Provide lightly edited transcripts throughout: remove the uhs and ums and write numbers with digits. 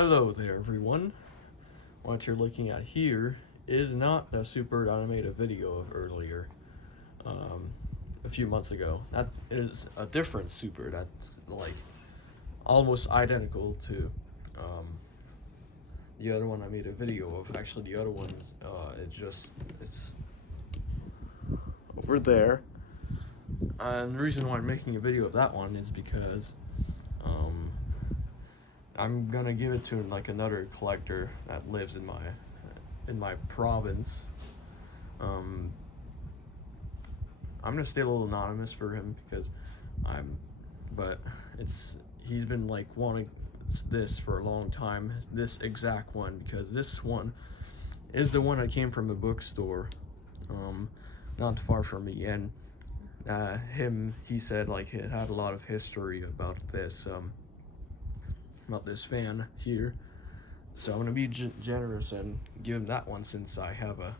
Hello there, everyone. What you're looking at here is not the super that I made a video of earlier, a few months ago. That is a different super that's like almost identical to the other one I made a video of. Actually, the other one's it's over there. And the reason why I'm making a video of that one is because I'm gonna give it to like another collector that lives in my province. I'm gonna stay a little anonymous for him because he's been like wanting this for a long time, this exact one, because this one is the one that came from the bookstore, not far from me, and he said like it had a lot of history about this fan here, so I'm gonna be generous and give him that one since I have a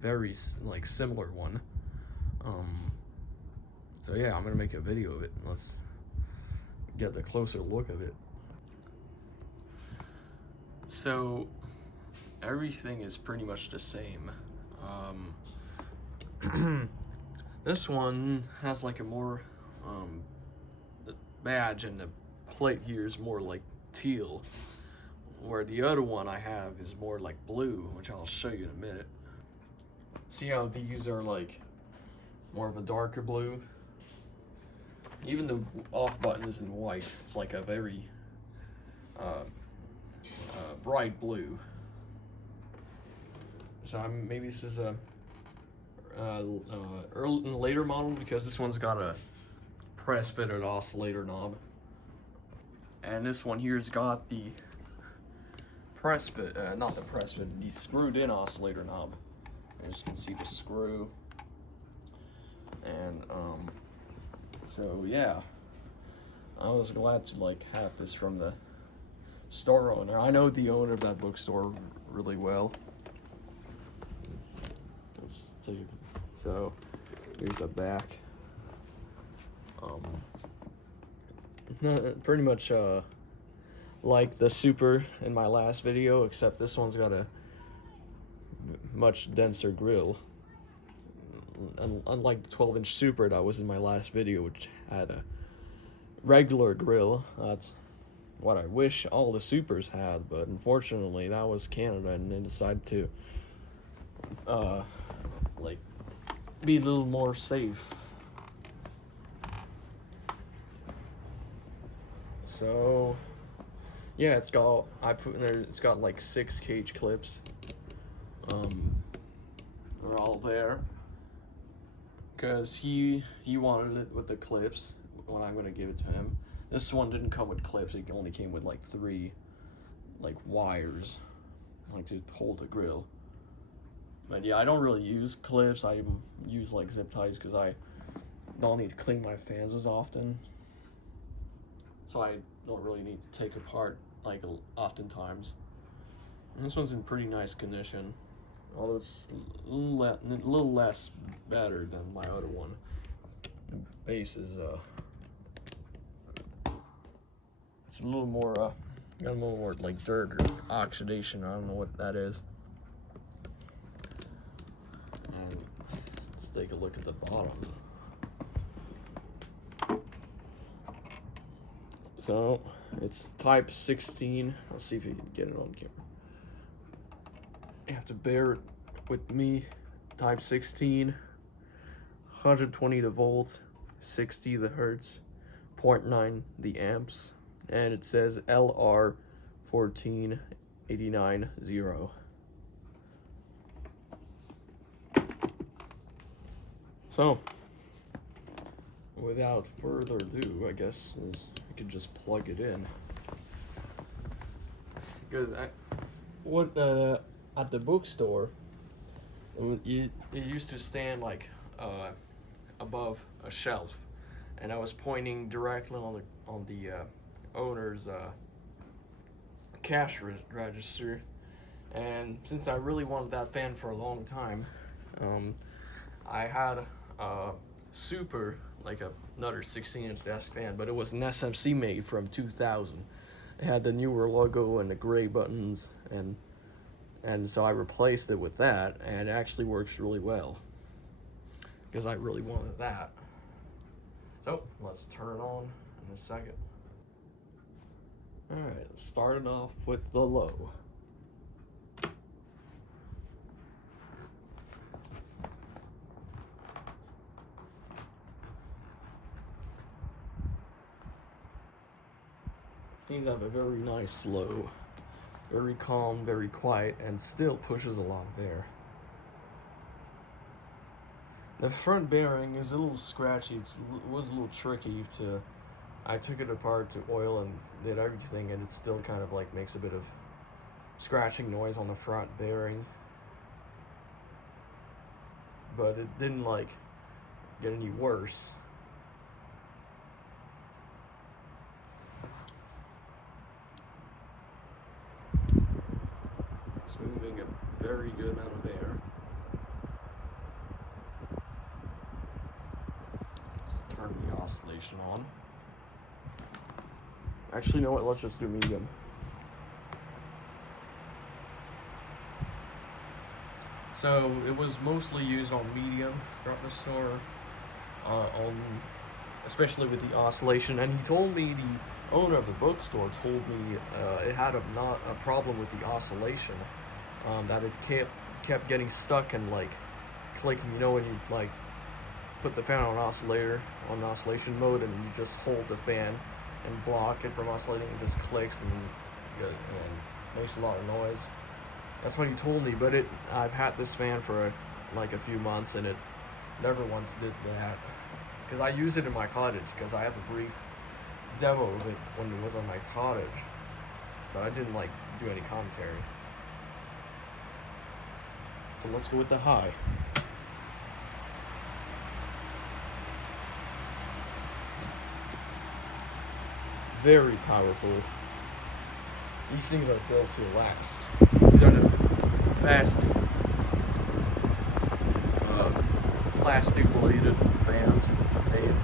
very like similar one. So yeah, I'm gonna make a video of it. Let's get a closer look of it. So everything is pretty much the same. This one has like a more the badge and the plate here is more like teal, where the other one I have is more like blue, which I'll show you in a minute. See how these are like more of a darker blue? Even the off button is in white. It's like a very bright blue. So maybe this is a later model, because this one's got a press fitted oscillator knob, and this one here's got the the screwed in oscillator knob. As you can see, the screw. And so yeah, I was glad to like have this from the store owner. I know the owner of that bookstore really well. So here's the back. Pretty much like the super in my last video, except this one's got a much denser grill. Unlike the 12-inch super that was in my last video, which had a regular grill. That's what I wish all the supers had, but unfortunately that was Canada, and they decided to like be a little more safe. So yeah, it's got like 6 cage clips. They're all there because he wanted it with the clips when I'm gonna give it to him. This one didn't come with clips. It only came with like 3 like wires like to hold the grill. But yeah, I don't really use clips. I use like zip ties because I don't need to clean my fans as often, so I don't really need to take apart like oftentimes. And this one's in pretty nice condition, although it's a little less better than my other one. The base is it's a little more got a little more like dirt or oxidation. I don't know what that is. And let's take a look at the bottom. So it's type 16. Let's see if you can get it on camera. You have to bear it with me. Type 16, 120 the volts, 60 the hertz, 0.9 the amps, and it says LR 14890. So without further ado, I guess we could just plug it in. Because at the bookstore, it used to stand like above a shelf, and I was pointing directly on the owner's cash register. And since I really wanted that fan for a long time, I had a super, like another 16-inch desk fan, but it was an SMC made from 2000. It had the newer logo and the gray buttons, and so I replaced it with that, and it actually works really well because I really wanted that. So let's turn it on in a second. All right, starting off with the low. These have a very nice low, very calm, very quiet, and still pushes a lot of air. The front bearing is a little scratchy. It was a little tricky to. I took it apart to oil and did everything, and it still kind of like makes a bit of scratching noise on the front bearing. But it didn't like get any worse. It's moving a very good amount of air. Let's turn the oscillation on. Actually, you know what? Let's just do medium. So it was mostly used on medium throughout the store, especially with the oscillation. And he told me, the owner of the bookstore told me it had not a problem with the oscillation, that it kept getting stuck and like clicking. You know, when you like put the fan on oscillation mode, and you just hold the fan and block it from oscillating, it just clicks and makes a lot of noise. That's what he told me, but I've had this fan for like a few months, and it never once did that. Because I use it in my cottage, because I have a brief demo of it when it was on my cottage, but I didn't like do any commentary. So let's go with the high. Very powerful. These things are built to last. These are the best plastic bladed fans made.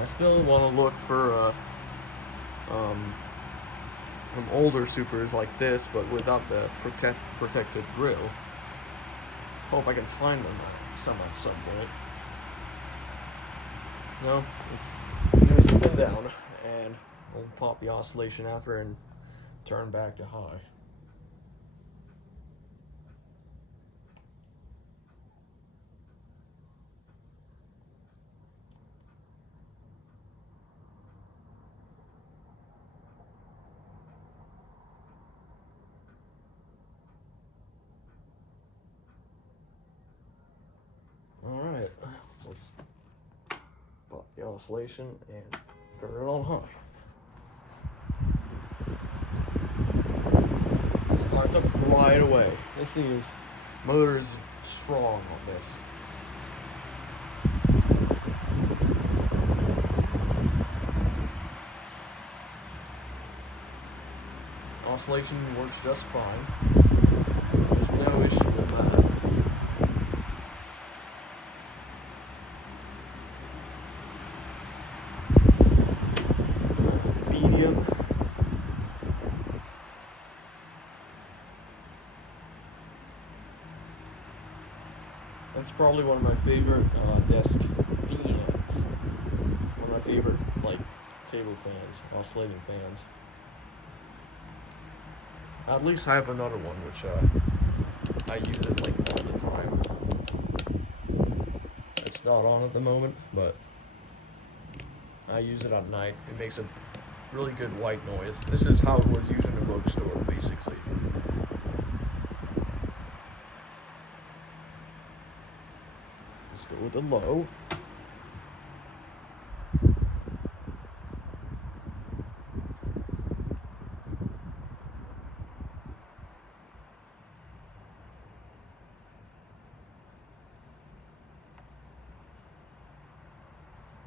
I still want to look for some older supers like this, but without the protected grill. Hope I can find them at some point. No, it's gonna spin down, and we'll pop the oscillation after and turn back to high. Alright, let's pop the oscillation and turn it on high. Starts up right away. This thing is, motor is strong on this. Oscillation works just fine. There's no issue with that. Medium. That's probably one of my favorite desk fans. One of my favorite like table fans, oscillating fans. At least I have another one which I use it like all the time. It's not on at the moment, but I use it at night. It makes a really good white noise. This is how it was used in a bookstore, basically. Let's go with the low.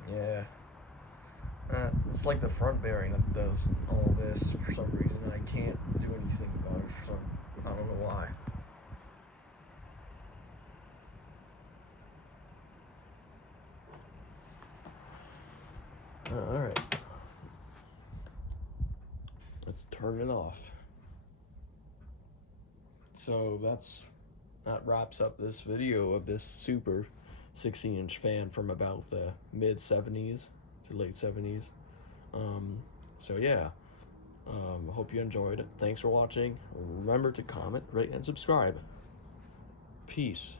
Yeah. It's like the front bearing that does all this for some reason. I can't do anything about it for some, I don't know why. let's turn it off. So that wraps up this video of this super 16-inch fan from about the mid 70s to late 70s. So yeah, hope you enjoyed it. Thanks for watching. Remember to comment, rate, and subscribe. Peace.